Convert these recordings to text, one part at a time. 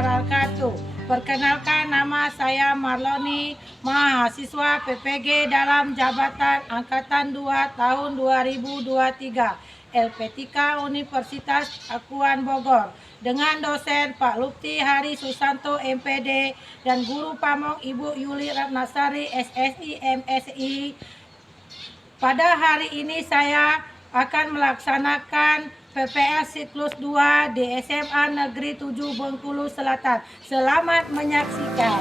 wabarakatuh. Perkenalkan, nama saya Marloni, mahasiswa PPG dalam jabatan Angkatan 2 tahun 2023, LP3 Universitas Pakuan Bogor, dengan dosen Pak Lupti Hari Susanto MPD dan guru pamong Ibu Yuli Ratnasari SSI MSI. Pada hari ini saya akan melaksanakan PPL siklus 2 di SMA Negeri 7 Bengkulu Selatan. Selamat menyaksikan.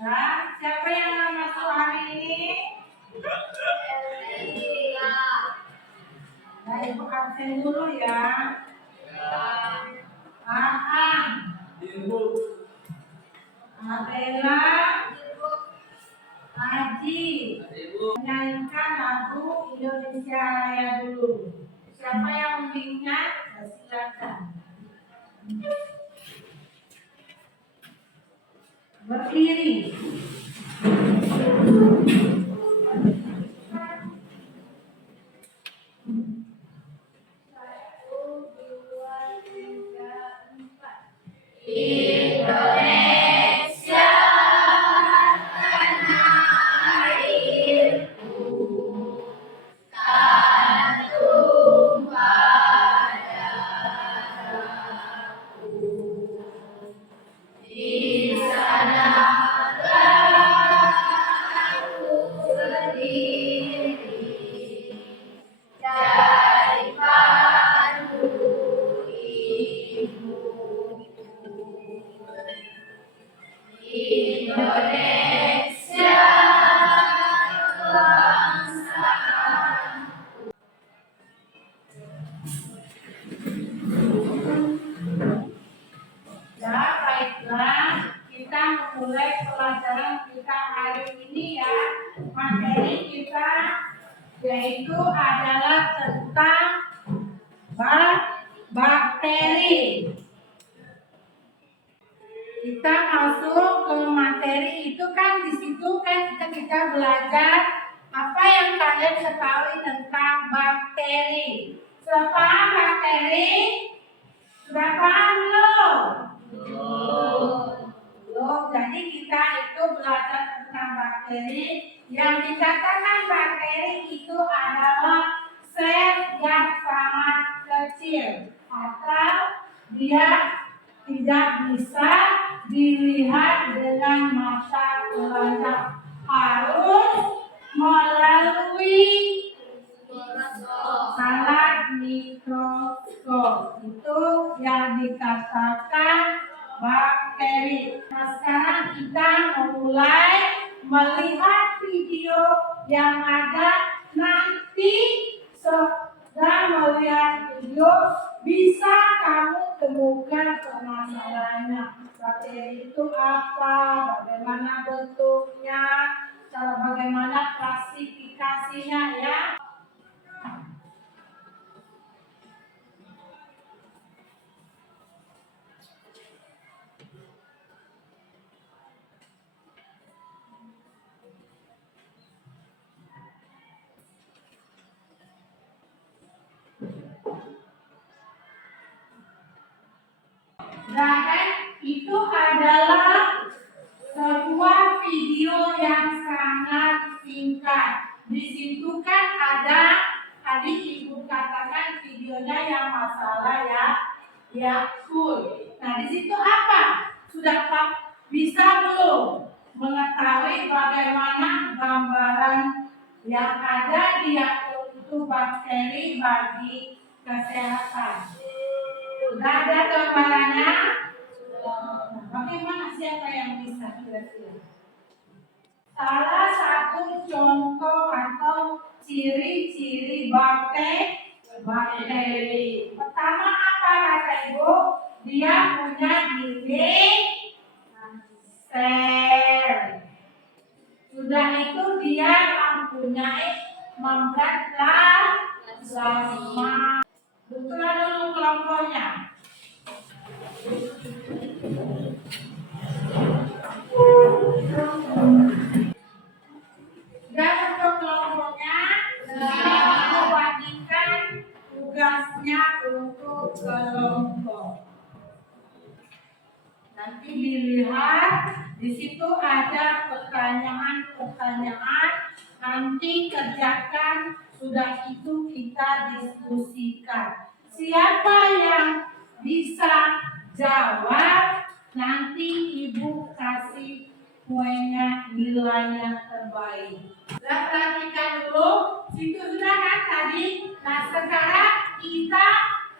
Nah, siapa yang mau masuk hari ini? Nah, ibu absen dulu ya. Aang, Adela, Haji, menyanyikan lagu Indonesia Raya dulu. Siapa yang mengingat? Silakan. Berdiri. Ya, baiklah, kita memulai pelajaran kita hari ini ya. Materi kita yaitu adalah tentang bakteri. Kita masuk ke materi itu kan di situ kan kita belajar apa yang kalian ketahui tentang bakteri. Sudah paham bakteri? Sudah paham belum? Belum. Jadi kita itu belajar tentang bakteri. Yang dikatakan bakteri itu adalah sel yang sangat kecil atau dia tidak bisa dilihat dengan mata telanjang, harus melalui alat mikroskop. Itu yang dikatakan bakteri. Nah, sekarang kita memulai melihat video yang ada. Nanti setelah melihat video bisa kamu temukan permasalahannya. Bakteri itu apa? Bagaimana bentuknya? Cara bagaimana klasifikasinya ya? Dan itu adalah sebuah video yang sangat singkat. Di situ kan ada tadi ibu katakan videonya yang masalah ya cool. Nah di situ apa? Sudah bisa belum mengetahui bagaimana gambaran yang ada di itu bakteri bagi kesehatan? Sudah ada gambarannya? Bagaimana siapa yang bisa kira-kira? Salah satu contoh atau ciri-ciri bakteri. Pertama apa kata ibu? Dia punya dinding sel. Sudah itu dia mempunyai membran plasma. Buka dulu kelompoknya. Dan untuk kelompoknya membagikan tugasnya untuk kelompok. Nanti dilihat di situ ada pertanyaan-pertanyaan. Nanti kerjakan, sudah itu kita diskusikan. Siapa yang bisa jawab, nanti ibu kasih kuenya nilainya terbaik. Sudah perhatikan dulu, situ sudah kan tadi. Nah sekarang kita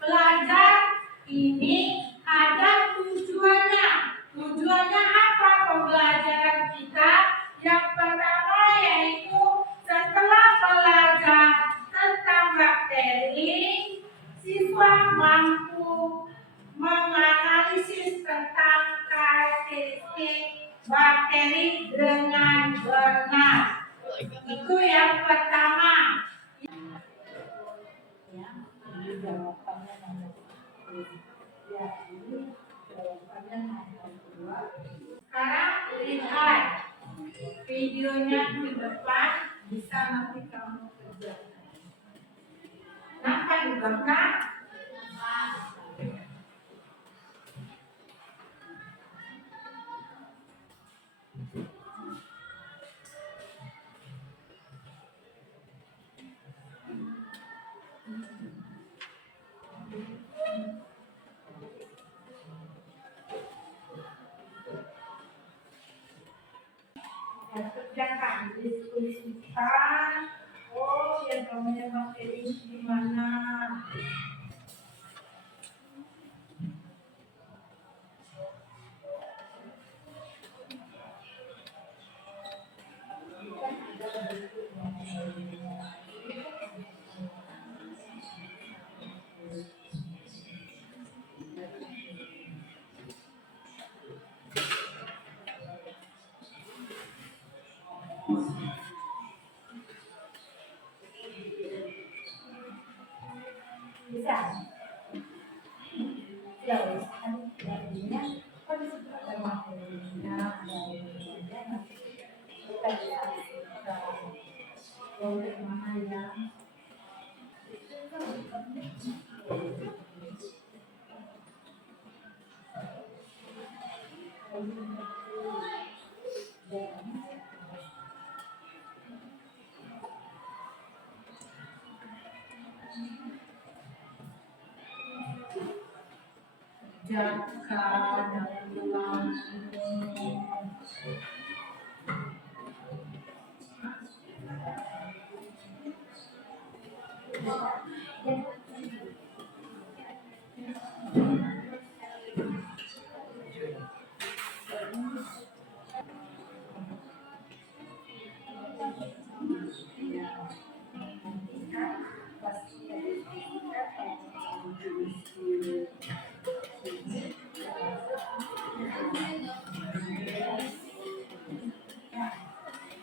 belajar ini ada tujuannya. Tujuannya apa pembelajaran kita? Yang pertama yaitu setelah belajar tentang bakteri, siswa mampu menganalisis tentang karakteristik bakteri dengan benar. Itu yang pertama. Ya, ini jawabannya nomor 1. Ya, ini jawabannya nomor 2. Sekarang lihat videonya di depan, bisa nanti kamu kerjakan. Kenapa di belakang? Kerjakan, diskusikan. Oh, yang namanya bakteri di mana? Bisa. Ya, kan jadinya kan disitu ada materinya, ada ininya, nanti kita bisa boleh mana yang jaka dalam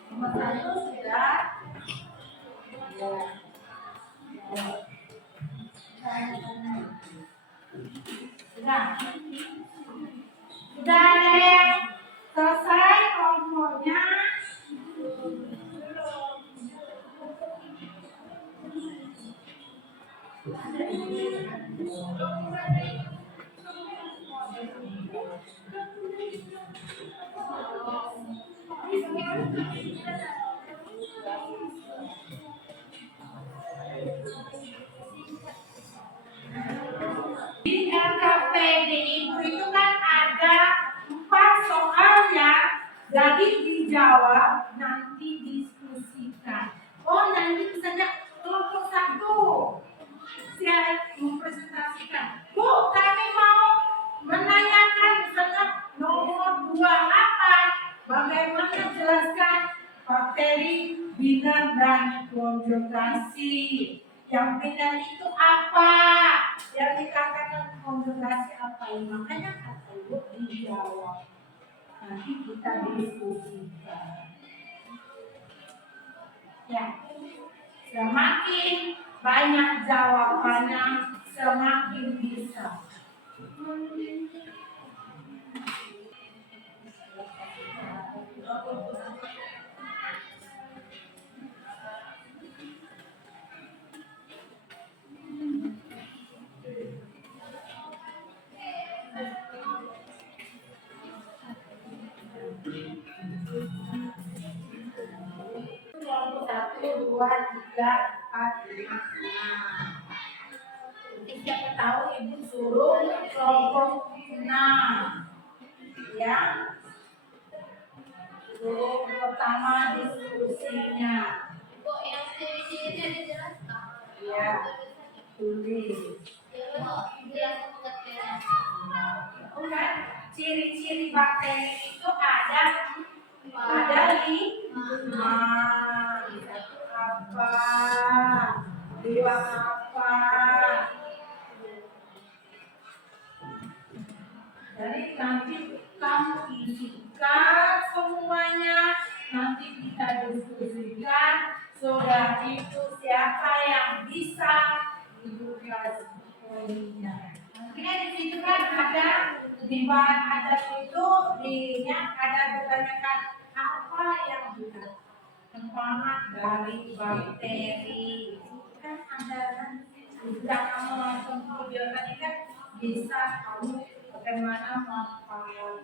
nomor satu sudah. Sudah. Sudah ada yang selesai kelompoknya. Di LKPD itu kan ada 4 soal ya, jadi dijawab nanti diskusikan. Oh nanti misalnya kelompok 1 saya mempresentasikan, Bu kami mau menanyakan misalnya nomor 2 apa, bagaimana jelaskan bakteri binar dan konjugasi. Yang benar itu apa? Yang dikatakan konjugasi apa? Makanya kata Ibu dijawab. Nanti kita diskusikan. Ya, semakin banyak jawabannya, semakin bisa. Kelompok 1, 2, 3, 4, 5, 6. Nanti siapa tahu Ibu suruh kelompok 6. Ya. Suruh pertama diskusinya. Bu, yang ciri-cirinya dijelaskan. Ya. Tulis. Bukan, ciri-ciri bakteri itu ada 5. Satu apa? 2 apa? Jadi nanti kamu isikan semuanya, nanti kita diskusikan. Sudah itu siapa yang bisa Ibu kasih poinnya. Nanti di situ kan ada di bahan adat itu ada kebanyakan apa yang kita pengamat dari bakteri kan ada kan sudah kamu langsung video tadi kan bisa kamu bagaimana manfaatnya.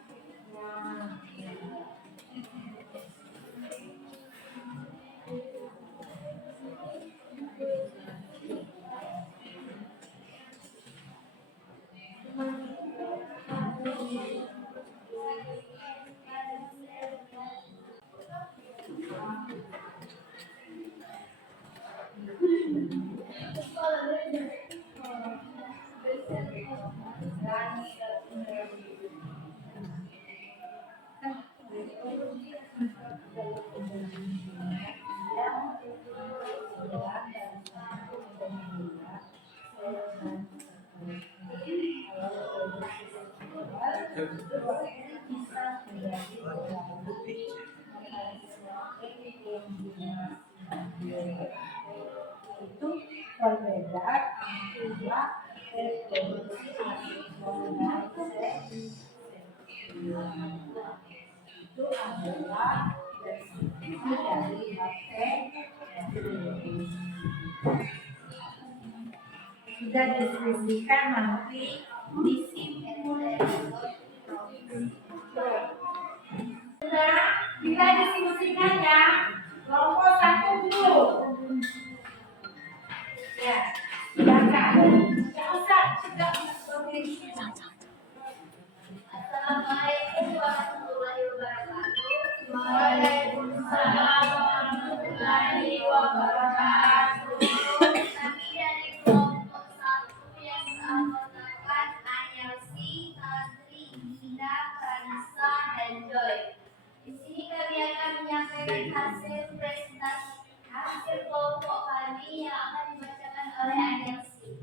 itu adalah deskripsi dari bakteri. Sudah deskripsikan, nanti disimpulkan. Sudah, kita diskusikan ya. Kelompok 1 dulu. Ya, silakan. Yang usah juga berdiri. Assalamualaikum warahmatullahi wabarakatuh. Waalaikumsalam warahmatullahi wabarakatuh. Kami dari kelompok 1 yang beranggotakan Anyarsi, Kadri, Gina, Kanisa, dan Joy. Di sini kami akan menyampaikan hasil presentasi hasil kelompok kami yang akan dibacakan oleh Anyarsi.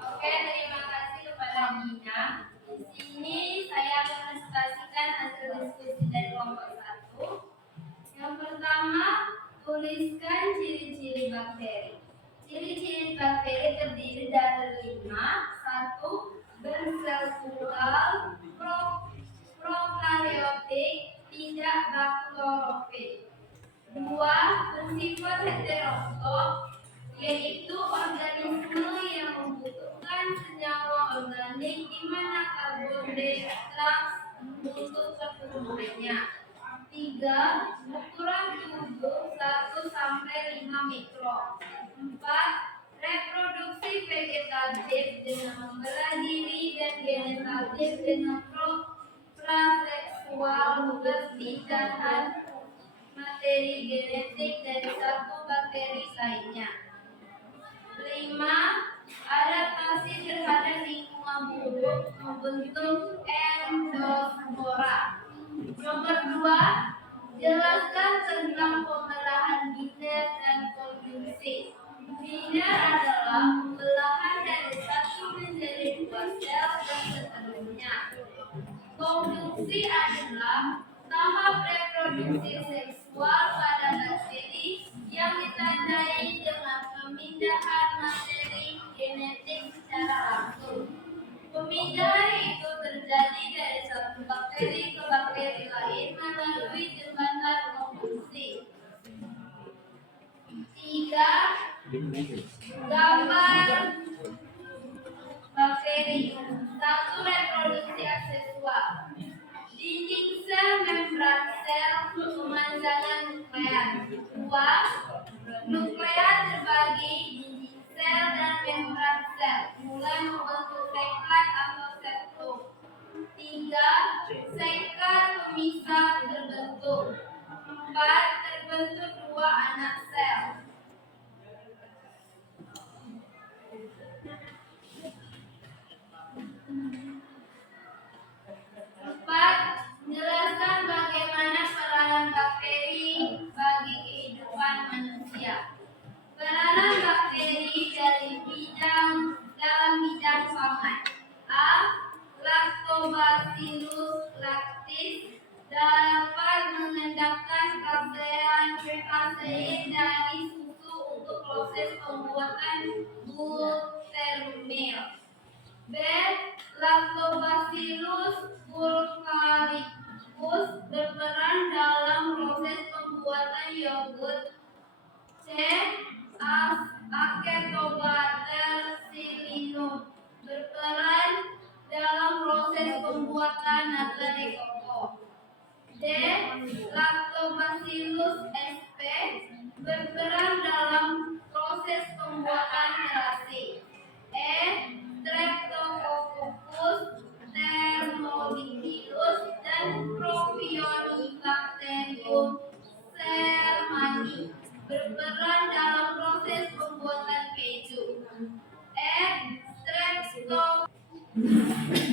Oke, terima kasih kepada Gina. Di sini saya presentasikan hasil diskusi dari kelompok 1. Yang pertama, tuliskan ciri-ciri bakteri. Ciri-ciri bakteri terdiri dari 5. 1. Bersel tunggal, prokaryotik, tidak bakterofil. 2. Bersifat heterotrof, yaitu organisme yang membutuhkan senyawa organik di mana karbon dioksida untuk pertumbuhannya. 3. Ukuran tubuh 1-5 mikron. 4. Reproduksi vegetatif dengan membelah diri dan genetatif dengan praseksual perpindahan materi genetik dari satu bakteri lainnya. 5. Adaptasi terhadap lingkungan buruk membentuk endospora. Nomor 2. Jelaskan tentang pembelahan biner dan konjungsi. Biner adalah pembelahan dari satu menjadi 2 sel dan seterusnya. Konjungsi adalah tahap reproduksi seksual pada bakteri yang ditandai dengan pemindahan materi genetik secara langsung. Pemindahan itu terjadi dari satu bakteri ke bakteri lain melalui jembatan konjungsi. 3. Gambar bakteri. 1. Reproduksi aseksual. Dinding sel, membran sel, pemanjangan nukleat. 2. Nukleat terbagi dinding sel dan membran sel, mulai membentuk sekar atau septum. 3. Sekar pemisah terbentuk. 4. Terbentuk 2 anak sel. 4. Jelaskan bagaimana peranan bakteri bagi kehidupan manusia. Peranan bakteri dalam bidang pangan. A. Lactobacillus lactis dapat mengendapkan kasein dari susu untuk proses pembuatan buttermilk. B. Lactobacillus bulgaricus berperan dalam proses pembuatan yogurt. C. Acetobacter sillinum berperan dalam proses pembuatan nata koko. D. Lactobacillus sp berperan dalam proses pembuatan terasi. E. Streptococcus thermophilus dan Propionibacterium shermani berperan dalam proses pembuatan keju.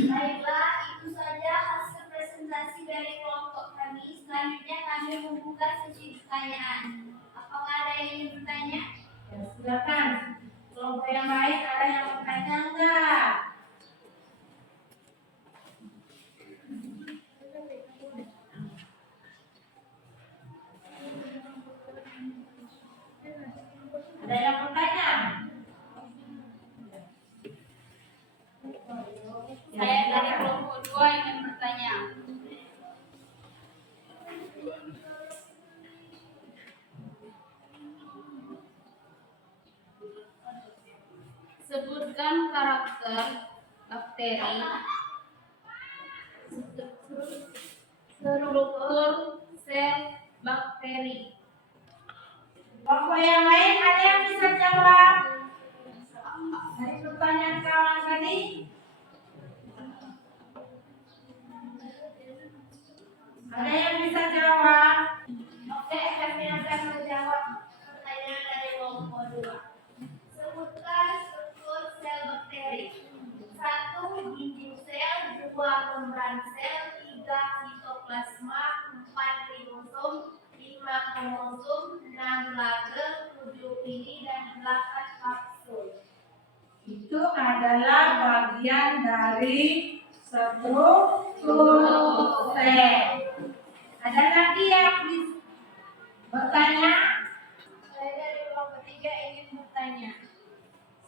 Baiklah, itu saja hasil presentasi dari kelompok kami. Selanjutnya kami membuka sesi pertanyaan. Apakah ada yang ingin bertanya? Ya, silakan. Kelompok yang lain ada yang bertanya enggak? Ada yang bertanya? Saya dari kelompok 2 ingin bertanya. marker bakteri, struktur sel bakteri. Kelompok yang lain ada yang bisa jawab? Dari pertanyaan kawan tadi? Ada yang bisa jawab? Oke, kami akan menjawab pertanyaan dari kelompok 2. Sebutkan struktur sel bakteri. 1. Inti sel, 2. membran sel, 3. sitoplasma, 4. ribosom, 5. kromosom, 6. lager, 7. pili, dan 8. kapsul. Itu adalah bagian dari struktur sel. Ada lagi yang bertanya? Saya dari kelompok 3 ingin bertanya.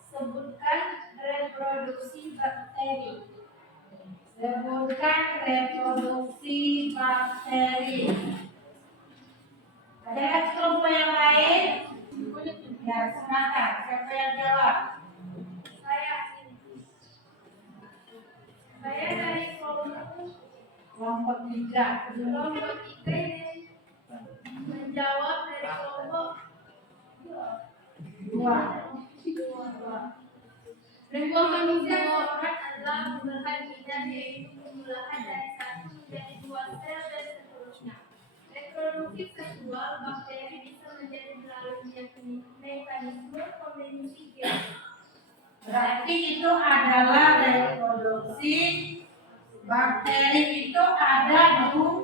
Sebutkan reproduksi bakteri. Sebutkan reproduksi bakteri. Ada lagi kelompok yang lain? Ya, silakan. Siapa yang jawab? Saya dari Kelompok 3. kelompok 3 ingin menjawab dari kelompok 2. Reproduksi manusia adalah pemulahan bidan, yaitu pemulahan dari 1 menjadi 2 sel dan seterusnya. Reproduksi seksual bakteri bisa menjadi melalui mekanisme kombinasi gen. Berarti itu adalah reproduksi bakteri itu ada dua.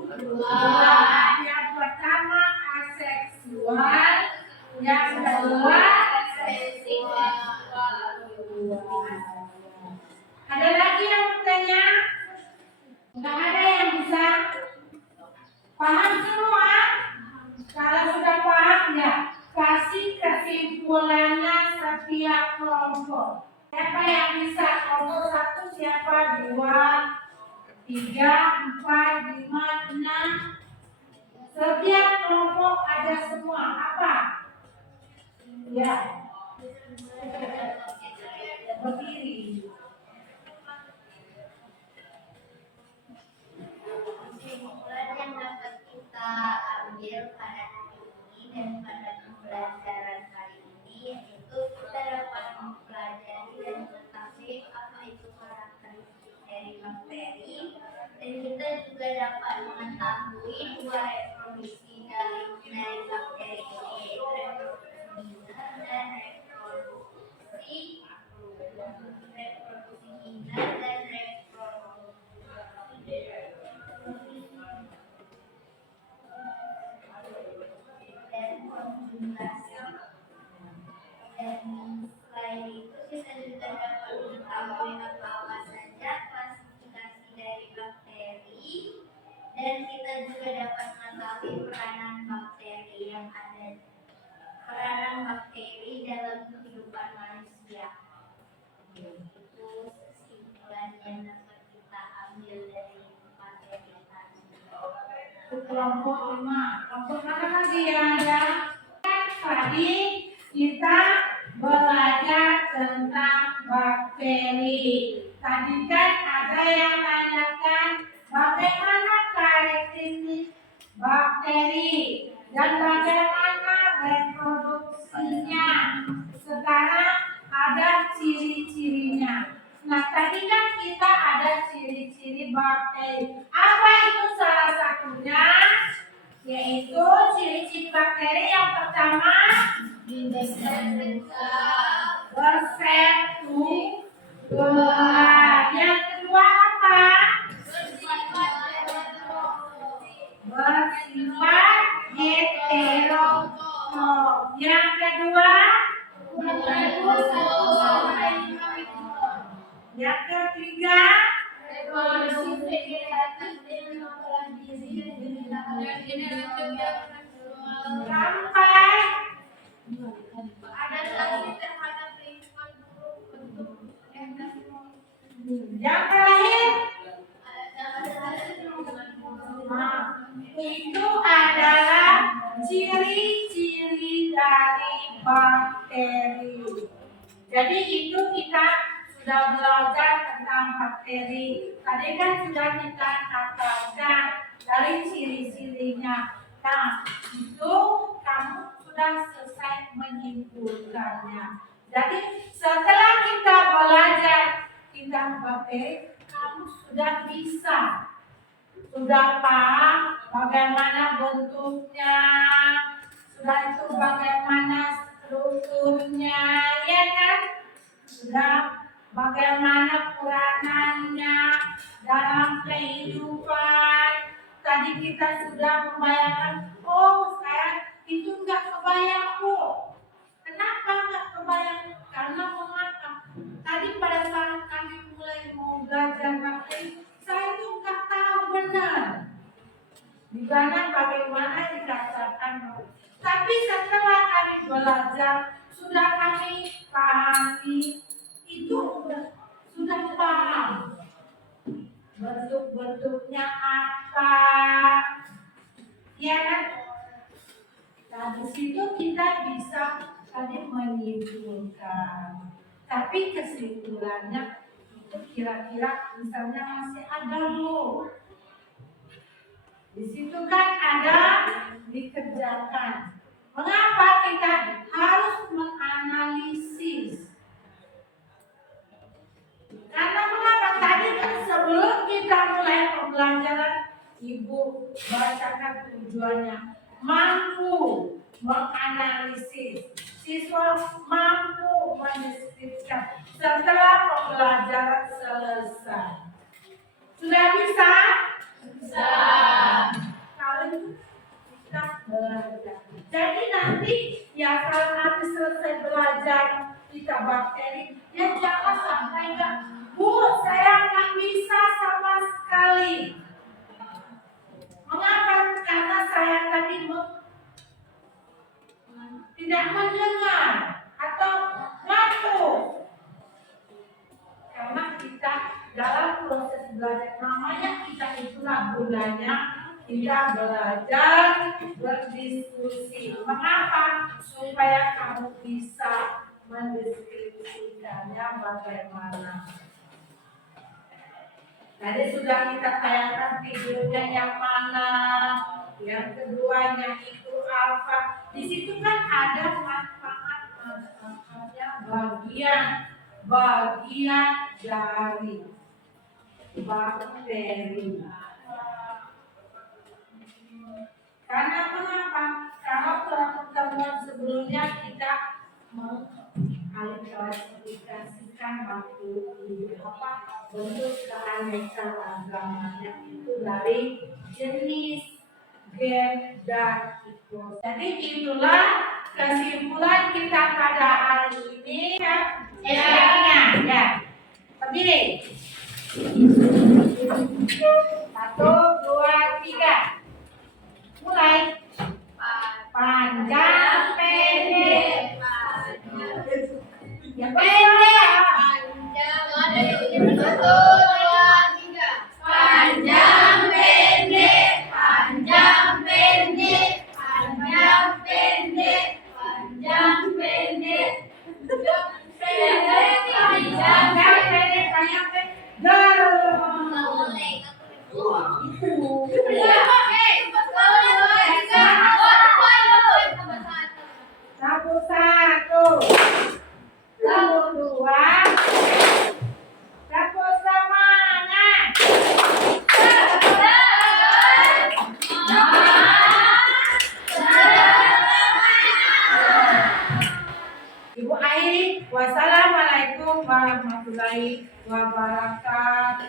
Yang pertama aseksual, yang kedua Seksual. ada lagi yang bertanya? Nggak ada yang bisa? Paham semua? Kalau sudah paham ya, kasih kesimpulannya setiap kelompok. Siapa yang bisa? Kelompok 1 siapa? 2, 3, 4, 5, 6. Setiap kelompok ada semua. Apa? Ya. Berdiri. Kesimpulan yang dapat kita ambil pada hari ini dan pada pembelajaran hari ini yaitu kita dapat mempelajari dan mengetahui apa itu karakteristik dari bakteri, dan kita juga dapat mengetahui dua reproduksi dari bakteri ini, yaitu reproduksi minor dan reproduksi minor dan konjugasi. Dan selain itu kita juga dapat mengetahui apa saja klasifikasi dari bakteri, dan kita juga dapat mengetahui peranan bakteri dalam kehidupan manusia. Itu kesimpulan yang dapat kita ambil dari materi tadi. Kelompok 5. Kelompok mana lagi yang ada? Tadi kita belajar tentang bakteri. Tadi kan ada yang nanyakan bagaimana karakteristik bakteri dan bagaimana reproduksinya. Sekarang ada ciri-cirinya. Nah, tadi kan kita ada ciri-ciri bakteri. Apa itu salah satunya? Yaitu ciri-ciri bakteri yang pertama bersatu belah. Yang kedua apa? Bersifat heterotrof. Yang kedua yang ketiga sampai adaptasi terhadap lingkungan bentuk yang terakhir. Nah, itu adalah ciri-ciri dari bakteri. Jadi itu kita sudah belajar bakteri. Tadi kan sudah kita katakan dari ciri-cirinya. Nah, itu kamu sudah selesai menyimpulkannya. Jadi setelah kita belajar tentang bakteri, kamu sudah bisa, sudah paham bagaimana bentuknya, sudah itu bagaimana strukturnya, ya kan? Sudah bagaimana peranannya dalam kehidupan. Tadi kita sudah membayangkan, oh saya itu nggak kebayang kok. Kenapa nggak kebayang? Karena mengapa? Tadi pada saat kami mulai mau belajar bakteri, saya itu nggak tahu benar di mana bagaimana dikatakan. Tapi setelah kami belajar, sudah kami pahami, itu sudah paham bentuk-bentuknya apa, ya kan? Nah, di situ kita bisa tadi menyimpulkan. Tapi kesimpulannya itu kira-kira misalnya masih ada Bu. Di situ kan ada dikerjakan. Mengapa kita harus menganalisis? Karena mengapa tadi kan sebelum kita mulai pembelajaran, Ibu bacakan tujuannya, mampu menganalisis, siswa mampu mendeskripsikan setelah pembelajaran selesai. Sudah bisa? Bisa. Kalau itu kita belajar. Jadi nanti ya kalau habis selesai belajar kita bakteri, ya jangan sampai enggak, Bu, saya nggak bisa sama sekali. Mengapa? Karena saya tadi tidak mendengar atau ngantuk. Karena kita dalam proses belajar, namanya kita itulah gunanya kita belajar berdiskusi. Mengapa? Supaya kamu bisa mendeskripsikannya bagaimana. Tadi sudah kita tayangkan videonya yang mana, yang keduanya itu apa. Di situ kan ada manfaat-manfaatnya bagian dari bakteri. Karena mengapa? Kalau pertemuan sebelumnya kita mengklasifikasikan bakteri apa bentuk keanekaragamannya itu dari jenis, gen, dan tipe. Jadi itulah kesimpulan kita pada hari ini. Ya. Berdiri. 1, 2, 3. Mulai. Panjang, pendek. Yang pendek. Panjang, pendek. Panjang, pendek. Panjang, pendek. Panjang, pendek. Ibu akhiri, wassalamualaikum warahmatullahi wabarakatuh.